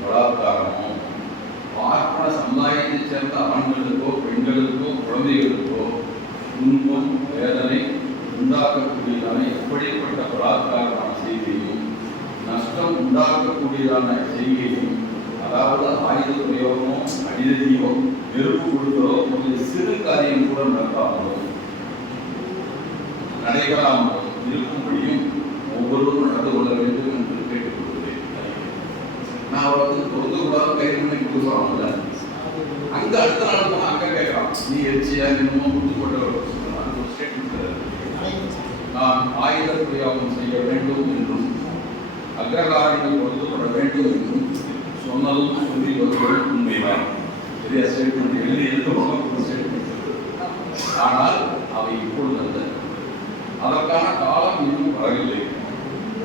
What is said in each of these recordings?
பலாத்காரமும் பார்ப்பன சமுதாயத்தைச் சேர்ந்த ஆண்களுக்கோ பெண்களுக்கோ குழந்தைகளுக்கோ துன்பம் வேதனை உண்டாக்கக்கூடியதான எப்படிப்பட்ட பலாத்காரமான செய்தியையும் நஷ்டம் உண்டாக்கக்கூடியதான செய்தியையும் அதாவது ஆயுத பிரயோகமோ அடிதடியோ நெருப்பு கொடுக்கிறோ கொஞ்சம் சிறு காரியம் கூட நடக்காமலோ நடைபெறாமலோ இருக்கும்படியும் ஒவ்வொருவரும் நடந்து கொள்ள வேண்டும் என்று கேட்டுக்கொள்கிறேன் நான் அவரை வந்து பொறுத்து கூடாது கைது பண்ணி கொடுக்குறோம்ல அங்க அடுத்த நாள் போனா அங்க கேட்கறான் நீ எரிச்சியா என்னமோ முடிச்சு போட்ட ஒரு ஸ்டேட்மெண்ட் நான் ஆயுத பிரயோகம் செய்ய வேண்டும் என்றும் அக்ரகாரங்கள் பொறுத்து கொள்ள வேண்டும் என்றும் சொன்னதும் சொல்லி வருவதும் உண்மைதான். பெரிய ஸ்டேட்மெண்ட் எழுதி எழுத ஸ்டேட்மெண்ட் ஆனால் அவை இப்பொழுது அல்ல. அதற்கான காலம் இன்னும் வரவில்லை.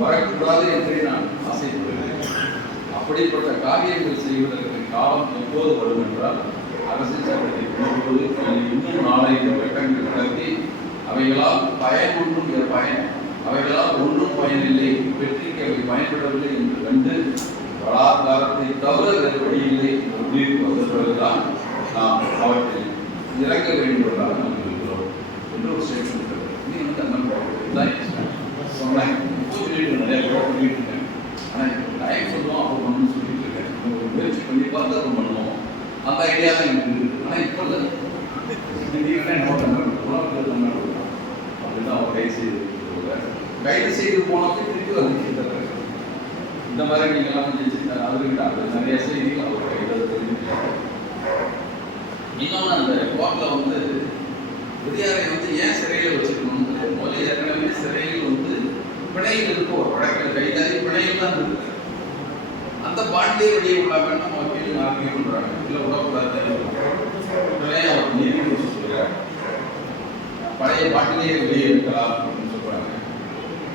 வரக்கூடாது என்றே நான் ஆசைப்படுகிறேன். அப்படிப்பட்ட காரியங்கள் செய்வதற்கு காலம் எப்போது வரும் என்றால் அரசியல் சட்டத்தை கொண்டுவது இன்னும் நாளைந்து வட்டங்கள் நடத்தி அவைகளால் பயன் ஒன்றும் பயன் அவைகளால் ஒன்றும் பயனில்லை வெற்றிக்கு அவை பயன்படவில்லை என்று கண்டு பலாத்காரத்தை தவிர வேறு வழியில்லை என்ற முடிவுக்கு வந்த பிறகுதான் நாம் அவற்றில் இறக்க வேண்டுவதாக நாம் இருக்கிறோம் என்று ஒரு ஸ்டேட்மெண்ட் நீ வந்து அந்த சொன்னேன் நிறைய பேர் ஆனால் லைஃப் வந்து சொல்லுவோம் அப்போ ஒன்றும் சொல்லிட்டு இருக்கேன் கண்டிப்பாக முயற்சி பண்ணி பார்த்து பண்ணுவோம். அந்த ஐடியா தான் எனக்கு இருக்குது ஆனால் இப்போ இல்லை. திடீர்னு என்ன பண்ணுறாங்க அப்படிதான் அவர் கைது செய்து கைது செய்து போனப்போ திருப்பி வந்து இந்த மாதிரி நீங்கள்லாம் செஞ்சு அதுக்கிட்ட அது நிறைய செய்திகள் அவர் கையில் இன்னொன்று அந்த கோர்ட்டில் வந்து பெரியாரை வந்து ஏன் சிறையில் வச்சுக்கணும் முதல்ல ஏற்கனவே சிறையில் வந்து பிணையில் இருக்க ஒரு வழக்கில் கைதாகி பிணையில் தான் இருக்கு அந்த பாட்டிலே வெளியே விடாம நம்ம கேள்வி ஆர்கியூ பண்றாங்க இல்லை விடக்கூடாது அவர் பழைய பாட்டிலேயே வெளியே இருக்கலாம் அப்படின்னு சொல்றாங்க.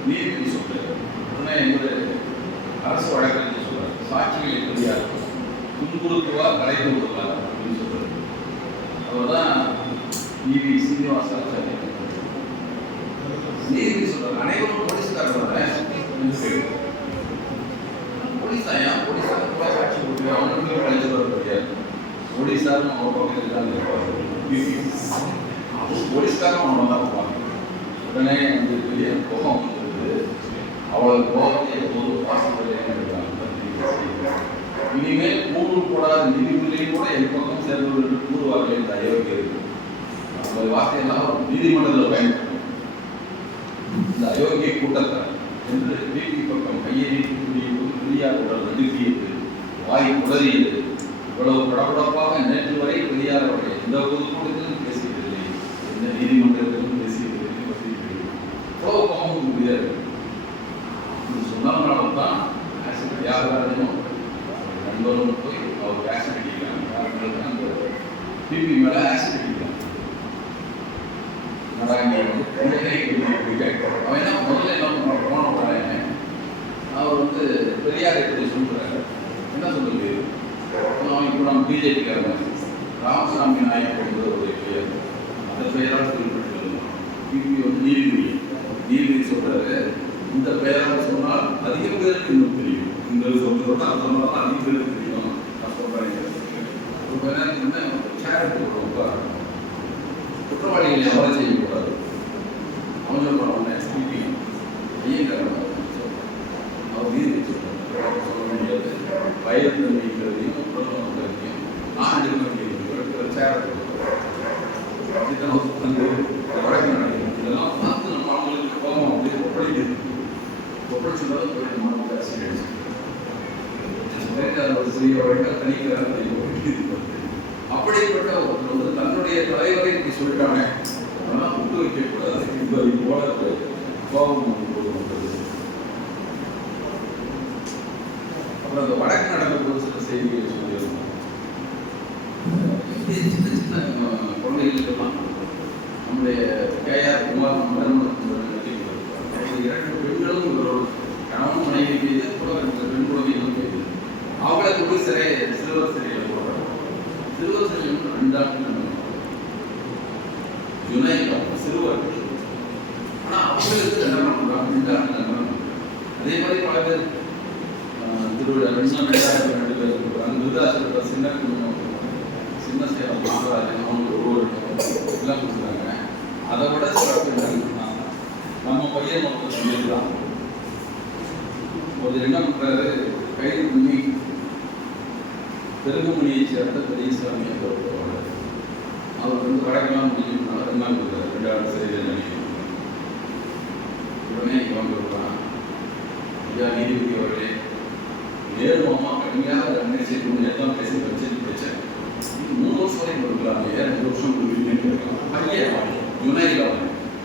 நீதிபதி சொல்றாரு உடனே அரசு வழக்கறிஞர் சொல்றாரு சாட்சிகள் எப்படியா துன்புறுத்துவா கலைத்து விடுவா அப்படின்னு சொல்றாரு அவர் தான் நீதி சீனிவாசாச்சாரிய நீதிபதி சொல்றாரு அனைவரும் போலீஸ்காரர் போலீஸ் தான் அவனுக்கு அழைத்து வர முடியாது போலீஸாரும் அவங்க பக்கத்தில் தான் இருப்பாங்க அவன் போலீஸ்காரன் அவனை தான் இருப்பாங்க உடனே அந்த பெரிய கோபம் வந்து அவளோட கோபத்தை எப்போதும் பாசப்படையாக இனிமேல் கூறு போடாத நீதிபதியும் கூட என் பக்கம் சேர்ந்தவர்கள் கூறுவார்கள் இந்த அயோக்கியர்கள் அந்த வார்த்தையெல்லாம் நீதிமன்றத்தில் பயன்படுத்தும். இந்த அயோக்கிய கூட்டத்தை என்று வீட்டின் பக்கம் கையை நீட்டக்கூடிய பெரியார் உடல் நடுக்கியது வாய் குளறியது இவ்வளவு படபடப்பாக நேற்று வரை பெரியார் அவருடைய எந்த பொதுக்கூட்டத்திலும் பேசியதில்லை. எந்த நீதிமன்றத்திலும் பேசியதில்லை வசியதில்லை. இவ்வளவு கோபம் முடியாது இது சொன்னதுனால தான் ஆசிட் தியாகராஜனும் நண்பரும் போய் அவர் ஆசிட் அடிக்கிறாங்க அந்த பிபி மேலே ஆசிட் அடிக்கிறாங்க நாராயண வந்து உடனே இப்படி கேட்கிறார். அவன் என்ன முதல்ல என்ன பண்ணுறான் போன உடனே அவர் வந்து பெரியாரை பற்றி சொல்றாரு என்ன சொல்லுது அவன் இப்போ ராமசாமி நாயக் என்பது ஒரு பெயர். அந்த பெயரால் குறிப்பிட்டிருந்தோம். பிபி வந்து நீதிபதி. நீதிபதி சொல்றாரு இந்த பெயரால் சொன்னால் அதிக பேருக்கு இன்னும் தெரியும். இந்த சொல்றதோட அது சொன்னால் அதிக பேருக்கு தெரியும். நான் சொல்றேன். ஒரு பேருக்கு வந்து சேரத்து உட்கார் குற்றவாளிகளை எவ்வளோ செய்யக்கூடாது. அவங்க சொல்றான் அவனை பிபி ஐயங்காரன் அவர் நீதி சொல்றாரு. சொல்ல முடியாது வயது தன்மைங்கிறதையும் உடல் தன்மையும் ஆண்டு தன்மைங்கிறது சேரத்து இதெல்லாம் வந்து வழக்கு நடக்குது இதெல்லாம் பார்த்து நம்ம அவங்களுக்கு கோபம் அப்படியே ஒப்படைக்குது ஒப்படைச்சுதான் போய் நம்ம பேசி ஒரு சிறிய வழக்கில் தனிக்கிறார் அப்படிப்பட்ட ஒருத்தர் வந்து தன்னுடைய தலைவரை இப்படி சொல்லிட்டானே அதெல்லாம் விட்டு வைக்கக்கூடாது இந்த இது கோபம் அப்புறம் அந்த வடக்கு நடந்த போது சில செய்திகள் நம்முடைய கேஆர் குமார் இரண்டு பெண்களும் இவரோட கணவன் மனைவி மீது கூட பெண் குழந்தைகளும் மீது அவங்கள கொண்டு சிறை சிறுவர் சிறையில் போடுறாங்க. சிறுவர் சிறையில் ரெண்டு ஆண்டுகள் யுனைட் சிறுவர். ஆனால் அவங்களுக்கு தண்டனை கொடுக்குறாங்க ரெண்டு ஆண்டு தண்டனை அதே மாதிரி பல பேர் திருவிழா ரெண்டு ரெண்டு பேர் கொடுக்குறாங்க விருதாசிரியர் சின்ன குடும்பம் சின்ன சேவை நாகராஜன் அவங்களுக்கு ஒரு எல்லாம் கொடுக்குறாங்க. அதை விட சிறப்பு என்னன்னா நம்ம பையன் ஒருத்தர் சொல்லியிருக்கான். ஒரு என்ன பண்ணுறாரு கைது பண்ணி தெலுங்குமணியை சேர்ந்த பெரியசாமி என்ற ஒருத்தர் அவர் வந்து வழக்கெல்லாம் முடியும் ரெண்டாம் கொடுத்தாரு ரெண்டாவது ஆண்டு நினைக்கிறேன் உடனே இவன் சொல்றான் ஐயா நீதிபதி அவர்களே நேரு மாமா கடுமையாக தண்டனை செய்து கொண்டு எல்லாம் பேசி வச்சு வச்சேன் மூணு வருஷம் வரைக்கும் கொடுக்கலாம். ஏன் ஒரு வருஷம் கொடுக்கலாம் பையன் யுனையில்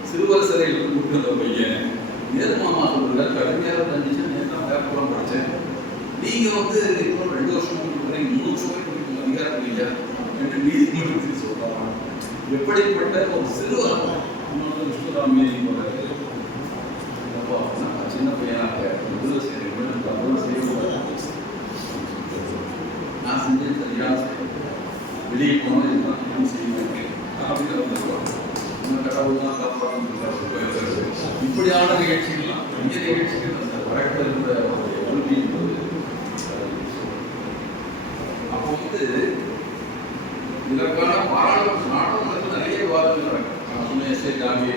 சிறுவர் சிறையில் கொடுக்குற பையன் நேரு மாமா சொல்றாரு கடுமையாக தந்துச்சு நேரம் பேப்பரம் படித்தேன் நீங்கள் வந்து இப்போ ரெண்டு வருஷம் கொடுக்குறீங்க மூணு வருஷம் வரைக்கும் அதிகாரம் இல்லையா என்று நீதிமன்றத்தில் சொல்றாங்க எப்படிப்பட்ட ஒரு சிறுவர் இன்னொரு விஷ்ணுராமே போறாரு சின்ன பையனாக விடுதலை செய்யணும் அவ்வளோ செய்யக்கூடாது நான் செஞ்சது சரியா வெளியே போனால் இந்த கடவுள் இப்படியான நிகழ்ச்சிகள்லாம் இந்த நிகழ்ச்சிகள் அந்த வழக்கில் இருந்த என்பது அப்போ வந்து இதற்கான பாராளுமன்ற நாடாளுமன்றத்தில் நிறைய விவாதங்கள் நடக்கும். நான் சொன்ன எஸ்ஏ ஜாமியை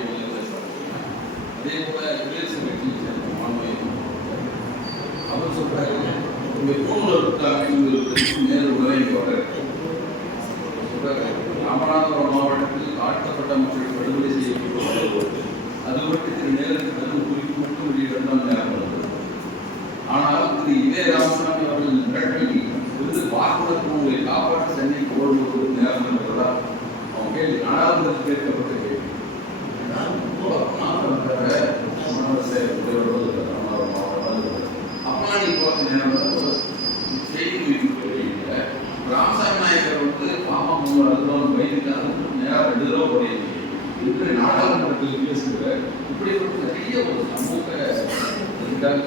அதே போல குடியரசு கட்சியை சேர்ந்த அவர் சொல்றாரு உங்க மூணு இருக்காங்க நேரு உலகை சொல்றாரு ராமநாதபுரம் மாவட்டத்தில் தாழ்த்தப்பட்ட மக்கள் ராமசாமி நாயக்கர் வந்து பாமா மூணு அதுதான் வயதுக்காக நேரம் ரெண்டு தடவை போடுறீங்க இன்று நாடாளுமன்றத்தில் பேசுகிற இப்படி ஒரு நிறைய ஒரு சமூக இதுக்காக